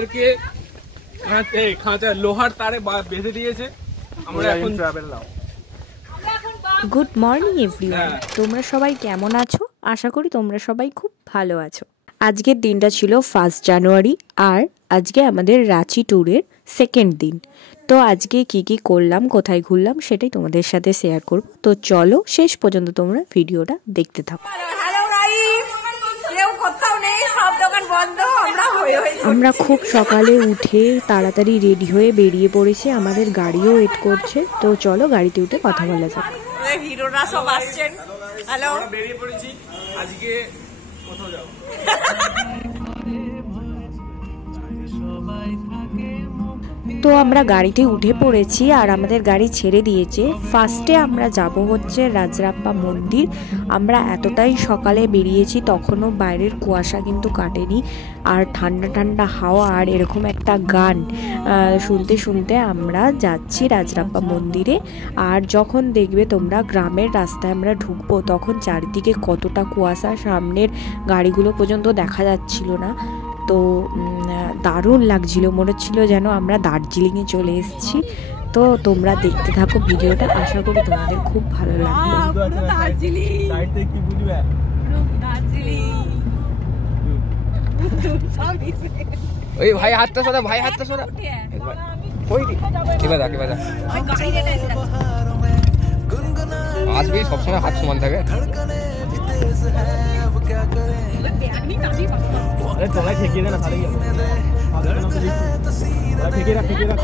আমাদেরকে খাঁচা লোহার তারে বেঁধে দিয়েছে। আমরা এখন ট্রাভেল নাও। গুড মর্নিং এভরিওয়ান, তোমরা সবাই কেমন আছো? আশা করি তোমরা সবাই খুব ভালো আছো। আজকের দিনটা ছিল 1 জানুয়ারি, আর আজকে আমাদের রাঁচি ট্যুরের সেকেন্ড দিন। তো আজকে কি কি করলাম, কোথায় ঘুরলাম, সেটাই তোমাদের সাথে শেয়ার করব। তো চলো শেষ পর্যন্ত তোমরা ভিডিওটা দেখতে থাকো। আমরা খুব সকালে উঠে তাড়াতাড়ি রেডি হয়ে বেরিয়ে পড়েছি, আমাদের গাড়িও ওয়েট করছে। তো চলো গাড়িতে উঠে কথা বলা যাক। হিরোরা সব আসছেন। হ্যালো, বেরিয়ে পড়েছি। আজকে কোথাও যাও? তো আমরা গাড়িতে উঠে পড়েছি আর আমাদের গাড়ি ছেড়ে দিয়েছে। ফার্স্টে আমরা যাব হচ্ছে রাজরাপ্পা মন্দির। আমরা এতটাই সকালে বেরিয়েছি, তখনও বাইরের কুয়াশা কিন্তু কাটেনি, আর ঠান্ডা ঠান্ডা হাওয়া আর এরকম একটা গান শুনতে শুনতে আমরা যাচ্ছি রাজরাপ্পা মন্দিরে। আর যখন দেখবে তোমরা গ্রামের রাস্তায় আমরা ঢুকবো, তখন চারিদিকে কতটা কুয়াশা, সামনের গাড়িগুলো পর্যন্ত দেখা যাচ্ছিল না। তো দারুণ লাগছিল, মনে হচ্ছিল যেন আমরা দার্জিলিংয়ে চলে এসেছি। তো তোমরা দেখতে থাকো ভিডিওটা, আশা করি তোমাদের খুব ভালো লাগবে। ওই ভাই হাতটা সরা, ভাই হাতটা সরা। ওই এবার দেখ, এবার দেখ। আসবি সবসময় হাত সমান থাকে। তোলাই ঠেকিয়ে দে না, তাহলে ঠেকিয়ে রাখ, ঠেকিয়ে রাখ।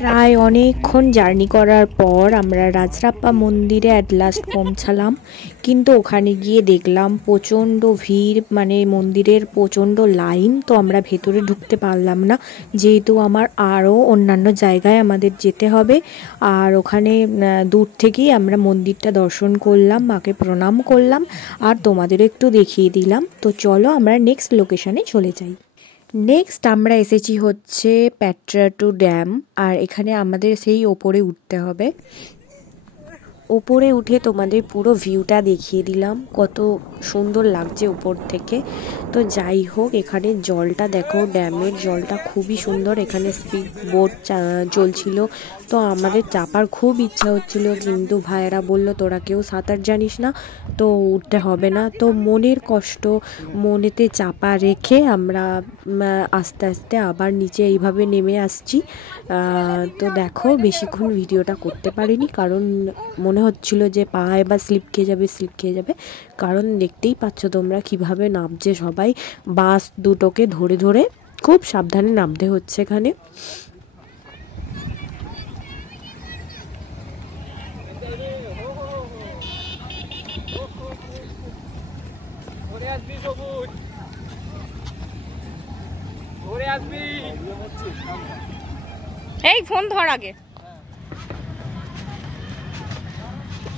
প্রায় অনেকক্ষণ জার্নি করার পর আমরা রাজরাপ্পা মন্দিরে অ্যাট লাস্ট পৌঁছালাম। কিন্তু ওখানে গিয়ে দেখলাম প্রচণ্ড ভিড়, মানে মন্দিরের প্রচণ্ড লাইন। তো আমরা ভেতরে ঢুকতে পারলাম না, যেহেতু আমার আরও অন্যান্য জায়গায় আমাদের যেতে হবে। আর ওখানে দূর থেকেই আমরা মন্দিরটা দর্শন করলাম, মাকে প্রণাম করলাম, আর তোমাদেরও একটু দেখিয়ে দিলাম। তো চলো আমরা নেক্সট লোকেশনে চলে যাই। নেক্সট আমরা এসেছি হচ্ছে প্যাট্রাটু ড্যাম, আর এখানে আমাদের সেই ওপরে উঠতে হবে। ওপরে উঠে তোমাদের পুরো ভিউটা দেখিয়ে দিলাম, কত সুন্দর লাগছে উপর থেকে। তো যাই হোক, এখানে জলটা দেখো, ড্যামের জলটা খুবই সুন্দর। এখানে স্পিড বোট চলছিল, তো আমাদের চাপার খুব ইচ্ছা হচ্ছিল, কিন্তু ভাইয়েরা বলল তোরা কেউ সাঁতার জানিস না, তো উঠতে হবে না। তো মনের কষ্ট মনেতে চাপা রেখে আমরা আস্তে আস্তে আবার নিচে এইভাবে নেমে আসছি। তো দেখো বেশিক্ষণ ভিডিওটা করতে পারিনি, কারণ মনে হচ্ছিল যে পা এবার স্লিপ খেয়ে যাবে, কারণ দেখতেই পাচ্ছ তোমরা কিভাবে নামছে সবাই। বাস দুটোকে ধরে ধরে খুব সাবধানে নামতে হচ্ছে এখানে। এই ফোন ধর আগে।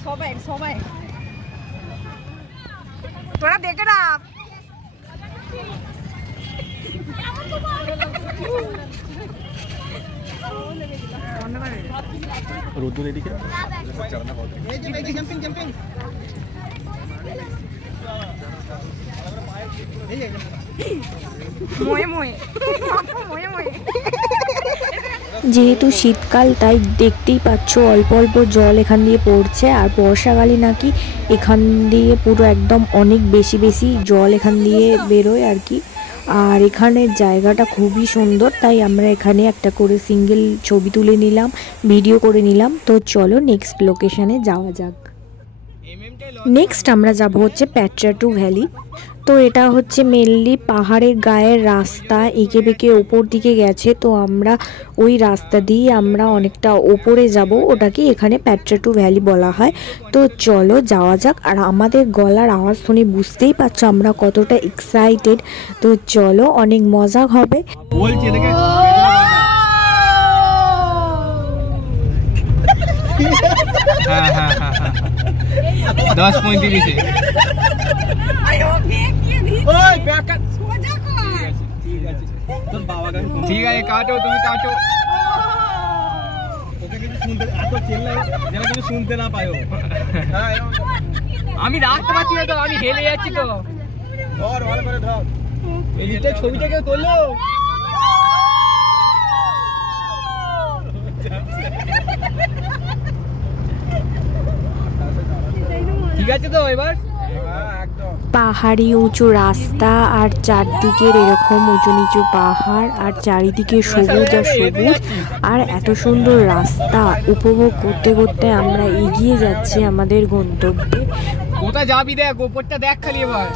সবাই সবাই তোরা দেখে না। রোদ্দুর এদিকে যেহেতু শীতকাল, তাই দেখতেই পাচ্ছ অল্প অল্প জল এখান দিয়ে পড়ছে। আর বর্ষাকালে নাকি এখান দিয়ে পুরো একদম অনেক বেশি বেশি জল এখান দিয়ে বেরোয় আর কি। আর এখানের জায়গাটা খুবই সুন্দর, তাই আমরা এখানে একটা করে সিঙ্গেল ছবি তুলে নিলাম, ভিডিও করে নিলাম। তো চলো নেক্সট লোকেশনে যাওয়া যাক। নেক্সট আমরা যাব হচ্ছে প্যাট্রাটু ভ্যালি। তো এটা হচ্ছে মেনলি পাহাড়ের গায়ের রাস্তা, এঁকে বেঁকে ওপর দিকে গেছে। তো আমরা ওই রাস্তা দিয়ে আমরা অনেকটা ওপরে যাব, ওটাকে এখানে প্যাট্রাটু ভ্যালি বলা হয়। তো চলো যাওয়া যাক। আর আমাদের গলার আওয়াজ শুনে বুঝতেই পারছো আমরা কতটা এক্সাইটেড। তো চলো, অনেক মজা হবে। 10:35 আরে ও ব্যাগ দিয়ে দি। ওই ব্যাগ সোজা কর। ঠিক আছে। তোর বাবাকে আমি ঠিক আছে কাটো, তুমি কাটো। ওকে কিছু শুনতে এত চেল্লাই যেন কিছু শুনতে না পায়ো। আমি রাখতে পারছি না তো, আমি হেলে যাচ্ছি তো। ধর ভালো করে ধর। এইটা ছবিটা কেউ তোলো। ঠিক আছে তো এবার? পাহাড়ি উঁচু রাস্তা আর চারদিকের এরকম উঁচু নিচু পাহাড় আর চারিদিকে সবুজ আর সবুজ আর এত সুন্দর রাস্তা উপভোগ করতে করতে আমরা এগিয়ে যাচ্ছি আমাদের গন্তব্যে। কোথায় যাবি দেখ, ওপরটা দেখ খালি এবার।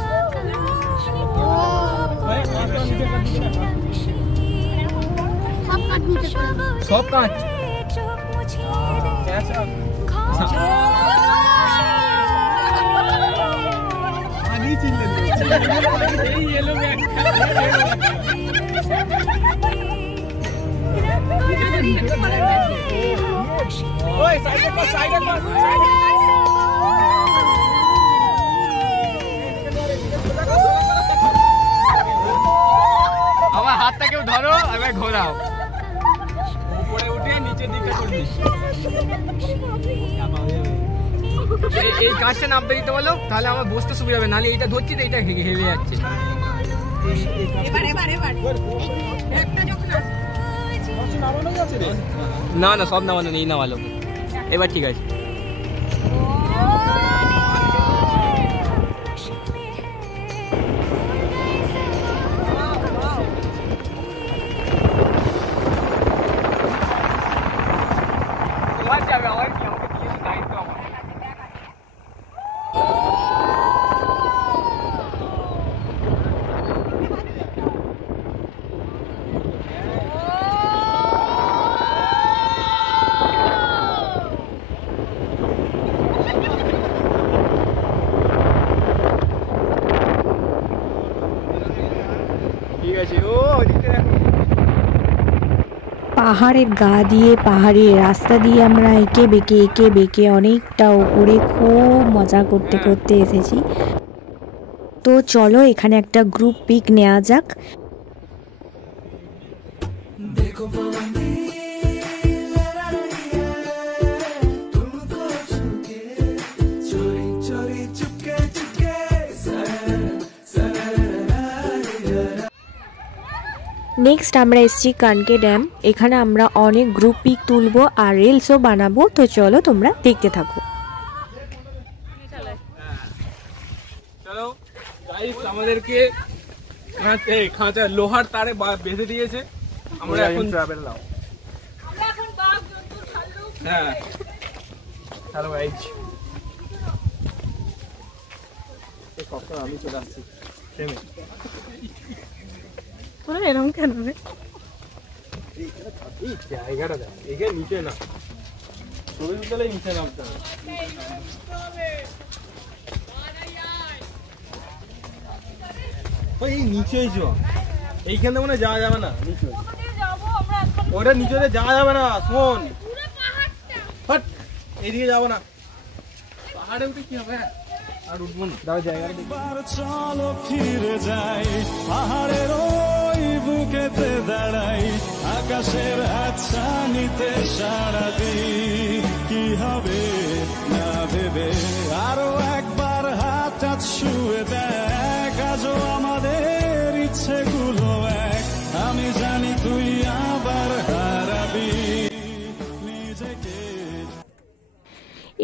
সব কাজ আমার হাতটা কেউ ধরো, এবার ঘোরাও। উপরে উঠে নিচের দিকটা করবি। এই কাজটা নামতে দিতে বলো, তাহলে আমার বসতে সুবিধা হবে, নাহলে এইটা ধরছি তো এইটা হেলে যাচ্ছে। না না, সব নামানো নেই, নামালো। এবার ঠিক আছে। পাহাড়ের গা দিয়ে পাহাড়ের রাস্তা দিয়ে আমরা এঁকে বেঁকে অনেকটা উপরে খুব মজা করতে করতে এসেছি। তো চলো এখানে একটা গ্রুপ পিক নেওয়া যাক। নেক্সট আমরা এসেছি কানকে ড্যাম। এখানে আমরা অনেক গ্রুপ পিক তুলবো আর রিলসও বানাবো। তো চলো তোমরা দেখতে থাকো। চলো গাইস, আমাদেরকে খাঁচা লোহার তারে বেঁধে দিয়েছে। আমরা এখন ট্রাভেল নাও। হ্যাঁ হ্যালো গাইস, এই কখন আমি চলে আসছি ট্রেনে। তোরা এরকম কেন রে? এই জায়গাটা দেখ, এখানে নিচে না, ছবি তুললে নিচে নামতে হবে। ওই নিচেই চ, এইখানে মনে যাওয়া যাবে না, নিচে ওটা নিচে যাওয়া যাবে না। শোন, এইদিকে যাবো না, পাহাড়ে উঠে কি হবে, আর উঠবো না। দাও জায়গাটা চলো ফিরে যাই, পাহাড়ের ওই বুকেতে দাঁড়াই, আকাশের হাতছানিতে সারা দিই, কি হবে না ভেবে আরো একবার হাত ছুঁয়ে দেখ, আজও আমাদের ইচ্ছেগুলো এক, আমি জানি তুই আবার হারাবি নিজেকে।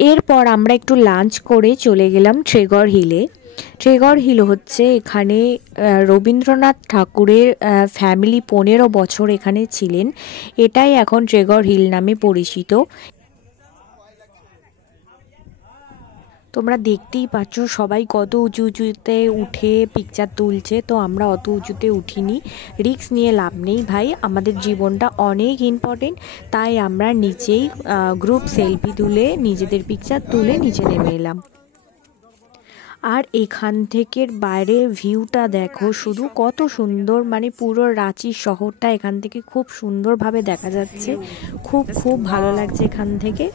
এরপর আমরা একটু লাঞ্চ করে চলে গেলাম ট্রেগড় হিলে। ট্রেগড় হিল হচ্ছে এখানে রবীন্দ্রনাথ ঠাকুরের ফ্যামিলি 15 বছর এখানে ছিলেন। এটাই এখন ট্রেগড় হিল নামে পরিচিত। তোমরা দেখতেই পাচ্ছ সবাই কত উঁচু উঁচুতে উঠে পিকচার তুলছে। তো আমরা অত উঁচুতে উঠিনি, রিস্ক নিয়ে লাভ নেই ভাই, আমাদের জীবনটা অনেক ইম্পর্টেন্ট। তাই আমরা নিচেই গ্রুপ সেলফি তুলে নিজেদের পিকচার তুলে নিচে নেমে এলাম। আর এখান থেকে বাইরের ভিউটা দেখো শুধু কত সুন্দর, মানে পুরো রাঁচি শহরটা এখান থেকে খুব সুন্দরভাবে দেখা যাচ্ছে। খুব খুব ভালো লাগছে এখান থেকে।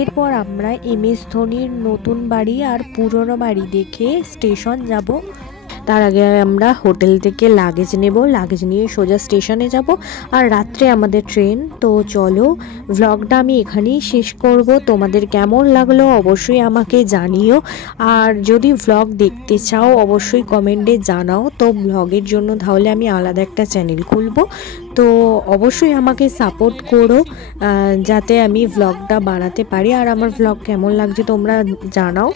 এরপর আমরা MS ধোনির নতুন বাড়ি আর পুরনো বাড়ি দেখে স্টেশন যাব। তার আগে আমরা হোটেল থেকে লাগেজ নেব, লাগেজ নিয়ে সোজা স্টেশনে যাব, আর রাত্রে আমাদের ট্রেন। তো চলো ভ্লগটা আমি এখানেই শেষ করব। তোমাদের কেমন লাগলো অবশ্যই আমাকে জানিও, আর যদি ভ্লগ দেখতে চাও অবশ্যই কমেন্টে জানাও। তো ভ্লগের জন্য তাহলে আমি আলাদা একটা চ্যানেল খুলব, তো অবশ্যই আমাকে সাপোর্ট করো যাতে আমি ভ্লগটা বানাতে পারি। আর আমার ভ্লগ কেমন লাগছে তোমরা জানাও।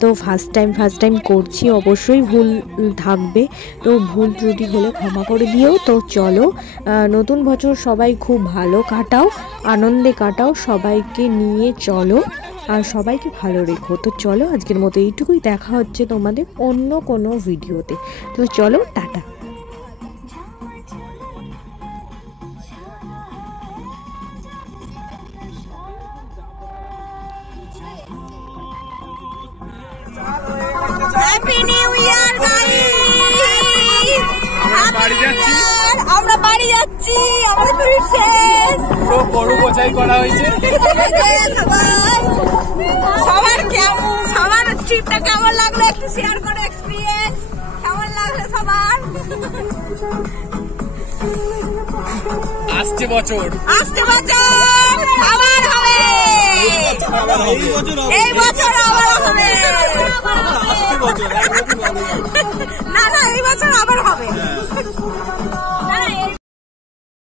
তো ফার্স্ট টাইম করছি, অবশ্যই ভুল থাকবে, তো ভুল ত্রুটি হলে ক্ষমা করে দিও। তো চলো নতুন বছর সবাই খুব ভালো কাটাও, আনন্দে কাটাও, সবাইকে নিয়ে চলো আর সবাইকে ভালো রেখো। তো চলো আজকের মতো এইটুকুই, দেখা হচ্ছে তোমাদের অন্য কোনো ভিডিওতে। তো চলো tata. Happy new year guys, আমরা বাড়ি যাচ্ছি, আমাদের ট্রিপ শেষ, তো বড় বোঝাই করা হয়েছে। সবার ট্রিপটা কেমন লাগলো একটু শেয়ার করো, এক্সপিরিয়েন্স কেমন লাগলো সবার। আসছে বছর আবার হবে, এই বছর আবার হবে, না এই বছর আবার হবে।